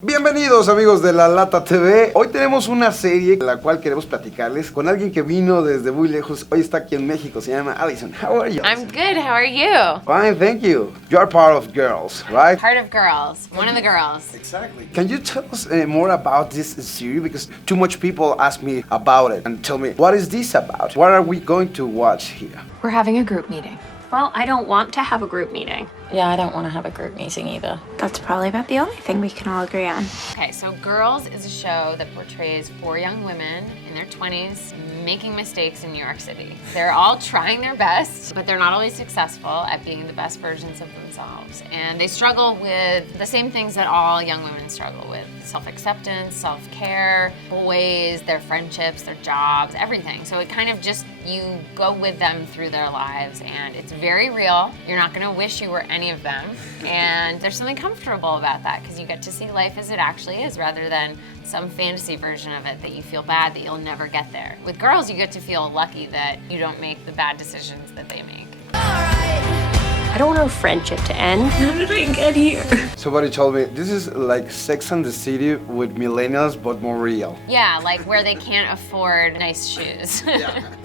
Bienvenidos amigos de LaLataTv. Hoy tenemos una serie la cual queremos platicarles con alguien que vino desde muy lejos. Hoy está aquí en México, se llama Allison. How are you? I'm good, how are you? Fine, thank you. You are part of GIRLS, right? Part of GIRLS, one of the girls. Exactly. Can you tell us more about this series? Because too much people ask me about it and tell me, what is this about? What are we going to watch here? We're having a group meeting. Well, I don't want to have a group meeting. Yeah, I don't want to have a group meeting either. That's probably about the only thing we can all agree on. Okay, so GIRLS is a show that portrays 4 young women in their 20s making mistakes in New York City. They're all trying their best, but they're not always successful at being the best versions of themselves. And they struggle with the same things that all young women struggle with. Self-acceptance, self-care, boys, their friendships, their jobs, everything. So it kind of just, you go with them through their lives and it's very real. You're not gonna wish you were any of them. And there's something comfortable about that because you get to see life as it actually is rather than some fantasy version of it that you feel bad that you'll never get there. With GIRLS, you get to feel lucky that you don't make the bad decisions that they make. I don't want our friendship to end. How did I get here? Somebody told me this is like Sex and the City with millennials but more real. Yeah, like where they can't afford nice shoes.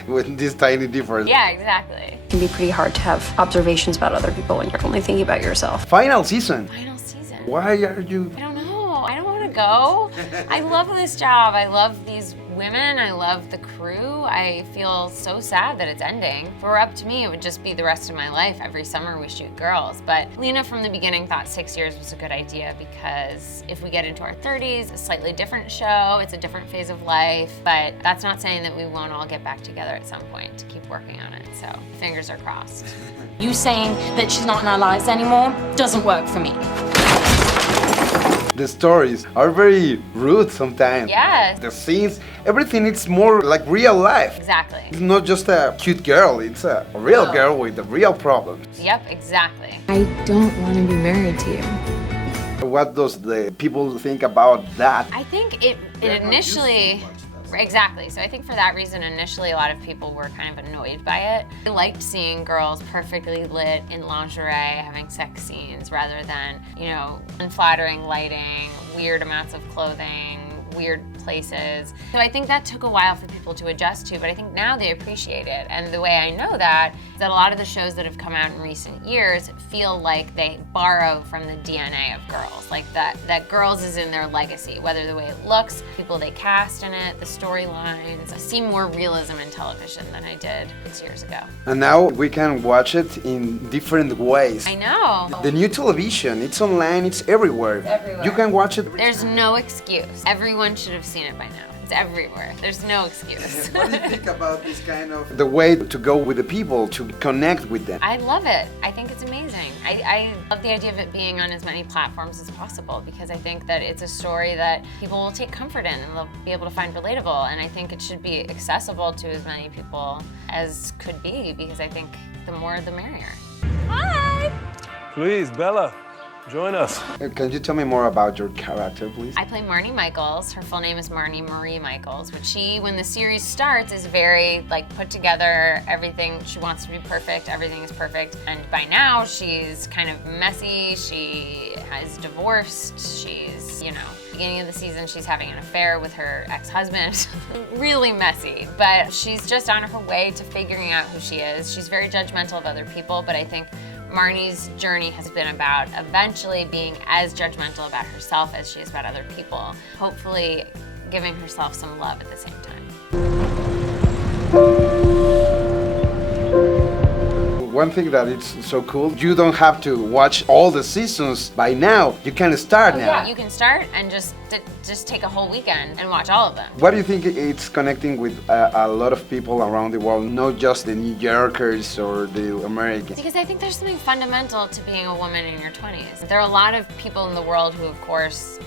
With this tiny difference. Yeah, exactly. It can be pretty hard to have observations about other people when you're only thinking about yourself. Final season. Final season. Why are you... I don't know. I don't want to go. I love this job. I love these women. I love the crew. I feel so sad that it's ending. If it were up to me, it would just be the rest of my life. Every summer we shoot GIRLS. But Lena from the beginning thought 6 years was a good idea because if we get into our 30s, a slightly different show, it's a different phase of life. But that's not saying that we won't all get back together at some point to keep working on it. So fingers are crossed. You saying that she's not in our lives anymore doesn't work for me. The stories are very rude sometimes. Yes. The scenes, everything is more like real life. Exactly. It's not just a cute girl, it's a real girl with the real problems. Yep, exactly. I don't want to be married to you. What does the people think about that? I think it initially, exactly. So I think for that reason, initially a lot of people were kind of annoyed by it. I liked seeing girls perfectly lit in lingerie, having sex scenes, rather than, you know, unflattering lighting, weird amounts of clothing, weird places. So I think that took a while for people to adjust to, but I think now they appreciate it. And the way I know that is that a lot of the shows that have come out in recent years feel like they borrow from the DNA of GIRLS, like that GIRLS is in their legacy, whether the way it looks, people they cast in it, the storylines. I see more realism in television than I did 6 years ago. And now we can watch it in different ways. I know. The new television, it's online, it's everywhere. It's everywhere. You can watch it. There's no excuse. Everyone should have seen it by now. It's everywhere. There's no excuse. What do you think about this kind of the way to go with the people, to connect with them? I love it. I think it's amazing. I love the idea of it being on as many platforms as possible because I think that it's a story that people will take comfort in and they'll be able to find relatable, and I think it should be accessible to as many people as could be because I think the more the merrier. Hi! Please, Bella, join us. Can you tell me more about your character, please? I play Marnie Michaels. Her full name is Marnie Marie Michaels, which she, when the series starts, is very like put together, everything, she wants to be perfect, everything is perfect. And by now she's kind of messy, she is divorced, she's, you know, beginning of the season she's having an affair with her ex-husband. Really messy, but she's just on her way to figuring out who she is. She's very judgmental of other people, but I think Marnie's journey has been about eventually being as judgmental about herself as she is about other people, hopefully giving herself some love at the same time. One thing that it's so cool, you don't have to watch all the seasons by now. You can start now. Yeah, you can start and just take a whole weekend and watch all of them. What do you think it's connecting with a lot of people around the world, not just the New Yorkers or the Americans? Because I think there's something fundamental to being a woman in your 20s. There are a lot of people in the world who, of course,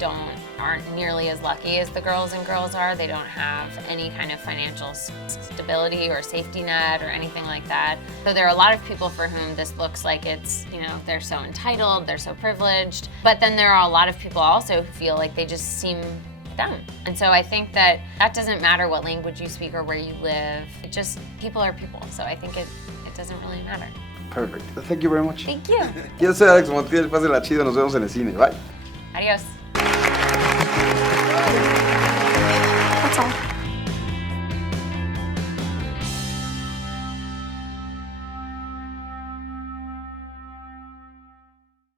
aren't nearly as lucky as the girls in GIRLS are. They don't have any kind of financial stability or safety net or anything like that. So there are a lot of people for whom this looks like it's, you know, they're so entitled, they're so privileged. But then there are a lot of people also who feel like they just seem them. And so I think that doesn't matter what language you speak or where you live. It just, people are people. So I think it doesn't really matter. Perfect. Thank you very much. Thank you. Yo soy Alex Montiel, pásenla chido, nos vemos en el cine. Bye. Adios.